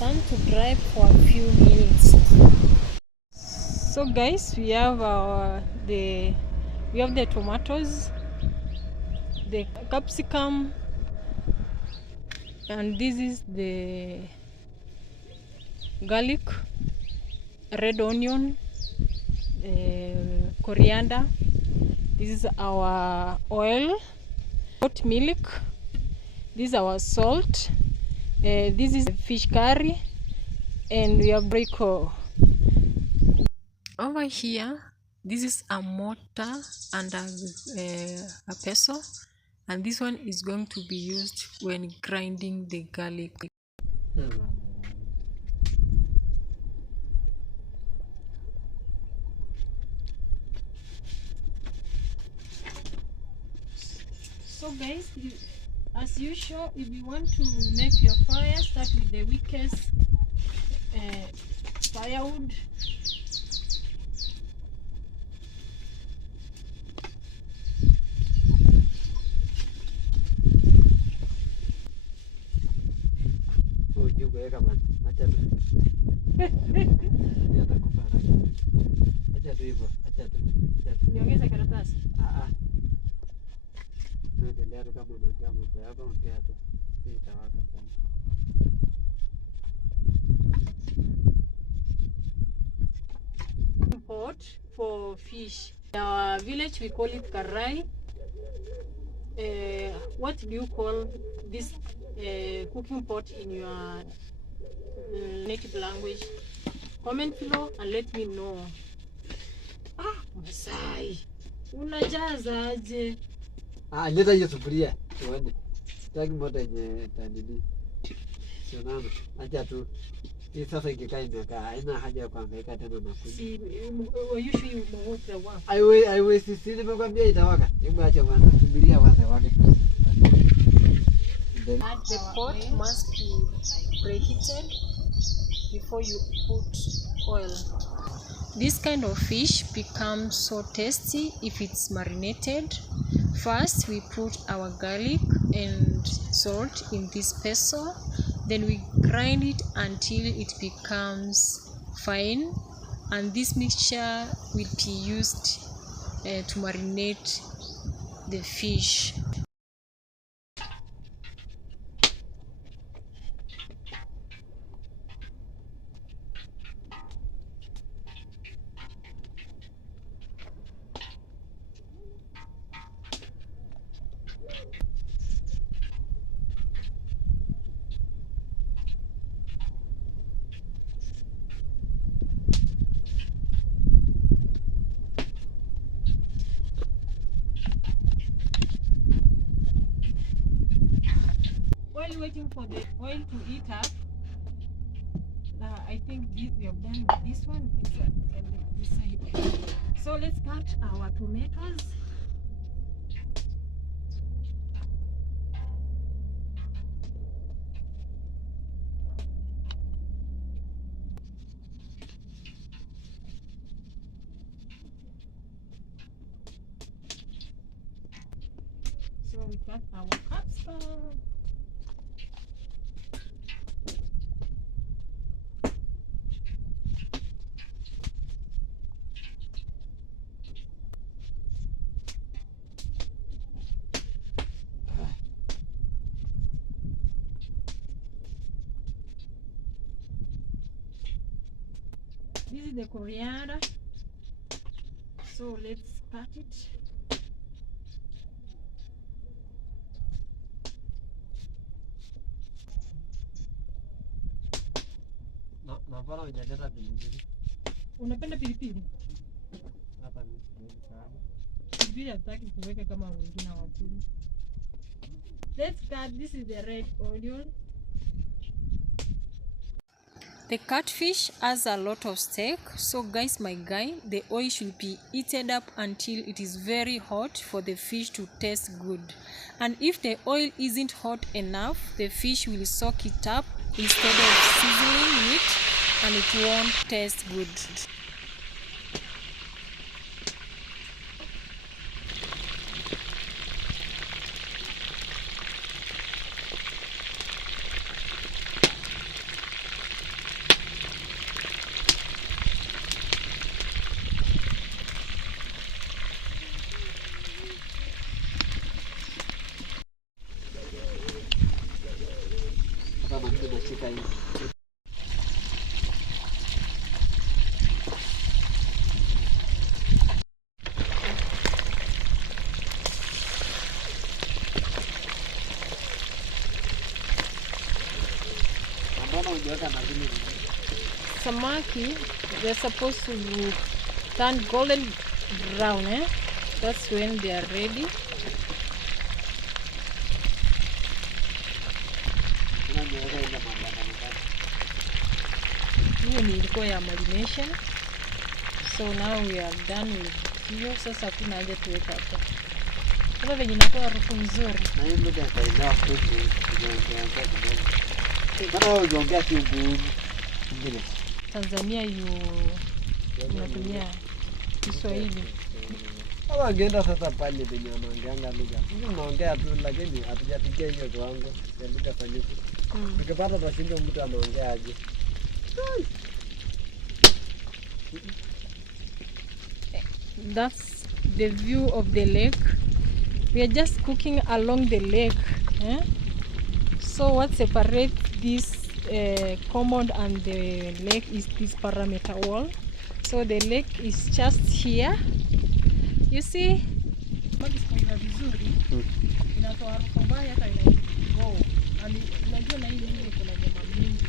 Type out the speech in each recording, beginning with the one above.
sun to dry for a few minutes. So guys, we have the tomatoes, the capsicum, and this is the garlic, red onion, coriander. This is our oil, hot milk. This is our salt. This is fish curry, and we have Royco. Over here, this is a mortar and a pestle, and this one is going to be used when grinding the garlic. So guys, as usual, if you want to make your fire, start with the weakest firewood. Niongeze karatasi. Pot for fish. In our village we call it karai. What do you call this cooking pot in your native language? Comment below and let me know. Masai, unajaza aje? Leta hiyo sufuria tuone. Sitaki moto yenye tanini. Sio nani? Acha tu. Hii sasa ikikaa imekaa, haina haja ya kuhangaika tena na kuni. Si you sure you know what the one? Aiwe sisi nimekwambia itawaka. Hebu acha kwanza. Subiria kwanza wake. The pot must be preheated before you put oil. This kind of fish becomes so tasty if it's marinated. First, we put our garlic and salt in this pestle. Then we grind it until it becomes fine. And this mixture will be used to marinate the fish. While waiting for the oil to heat up, I think we have done this one. This side. So let's cut our tomatoes. So we cut our capsicum. This is the coriander, so let's cut it. Mbona hujaleta pilipili? Unapenda pilipili? Hata mimi sipendi sana. Pilipili hataki kuweka kama wengine hawakuli. Let's cut. This is the red onion. The catfish has a lot of steak, so guys, my guy, the oil should be heated up until it is very hot for the fish to taste good. And if the oil isn't hot enough, the fish will soak it up instead of sizzling it, and it won't taste good. shika hii. Mbona hujaweka madini? Samaki, they're supposed to turn golden brown, eh? That's when they are ready. Hiyo ni ilikuwa ya marination. So now we are done with hiyo. Sasa hakuna haja tuweka hapo. Kama venye inakuwa harufu nzuri. Na hiyo ndio itaenda kwenye Mbona unaongea kiungu kingine? Tanzania unatumia Kiswahili. Kama angeenda sasa pale penye wanaongeanga lugha. Sisi tunaongea tu lakini hatujafikia hiyo kiwango ya lugha sanifu. Tukipata tunashindwa mtu anaongea aje. That's the view of the lake. We are just cooking along the lake. Eh? So what separates this common and the lake is this perimeter wall. So the lake is just here. You see? Inatoa harufu mbaya hata go. Unajua na hii nyingine kuna nyama mingi.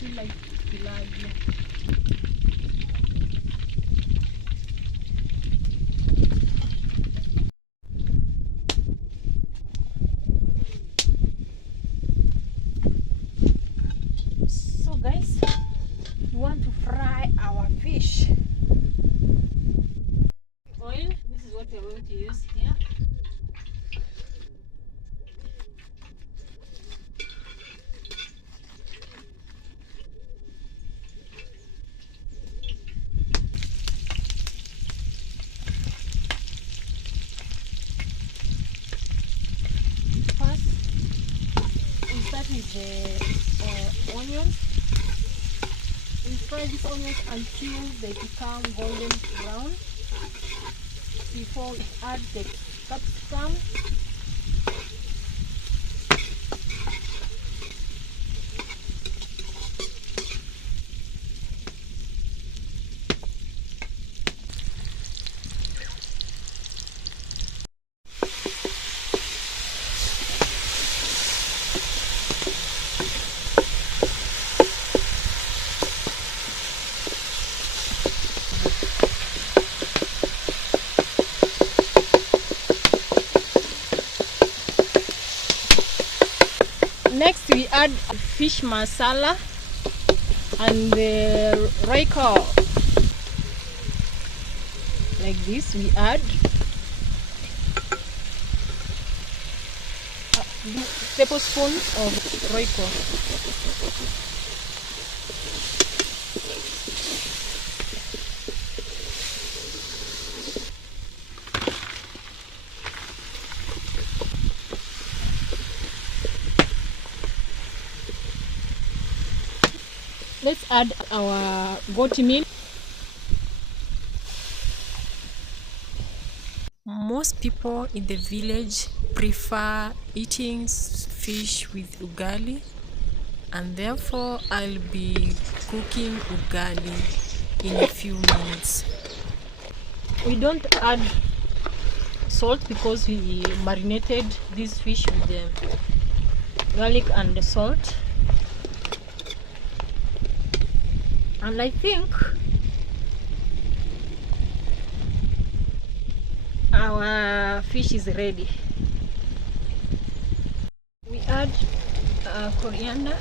See like tilapia. So guys, we want to fry our fish. Oil, this is what we're going to use here. First, we start with the onions. We fry these onions until they become golden brown before we add the capsicum. Next we add fish masala and the royco. Like this we add a tablespoon of royco. Let's add our goat milk. Most people in the village prefer eating fish with ugali, and therefore I'll be cooking ugali in a few minutes. We don't add salt because we marinated this fish with the garlic and the salt. And I think our fish is ready. We add coriander,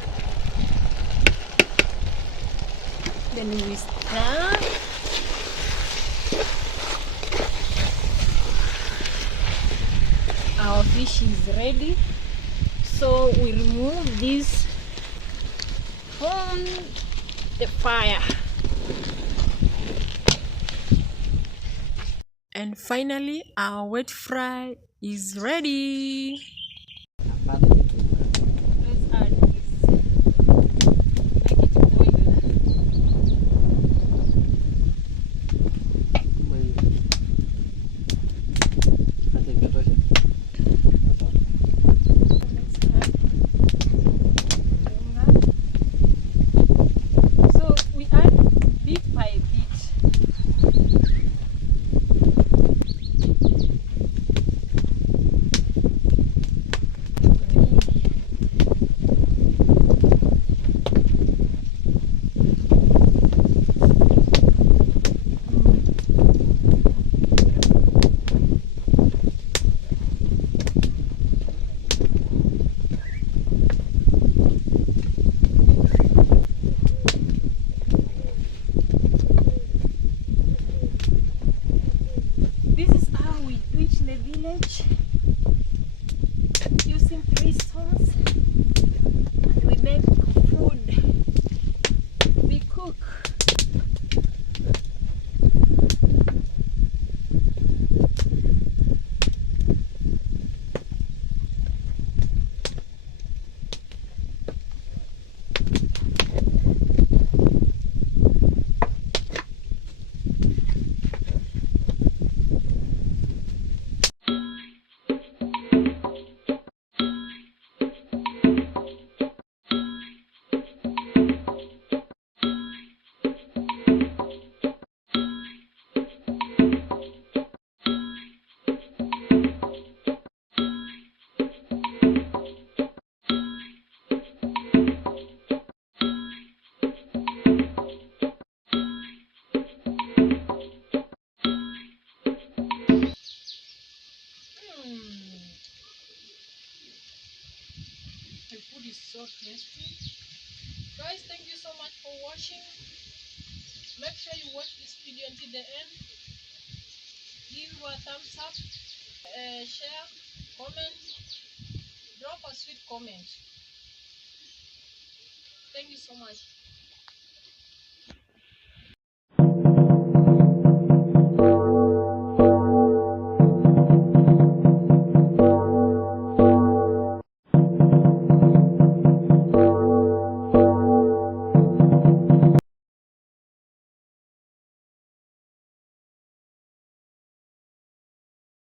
then we stir. Our fish is ready, so we remove this from the fire. And finally our wet fry is ready. Let's add this. Make it boil. Let's add unga. is so tasty. Guys, thank you so much for watching. Make sure you watch this video until the end. Give a thumbs up, share, comment, drop a sweet comment. Thank you so much.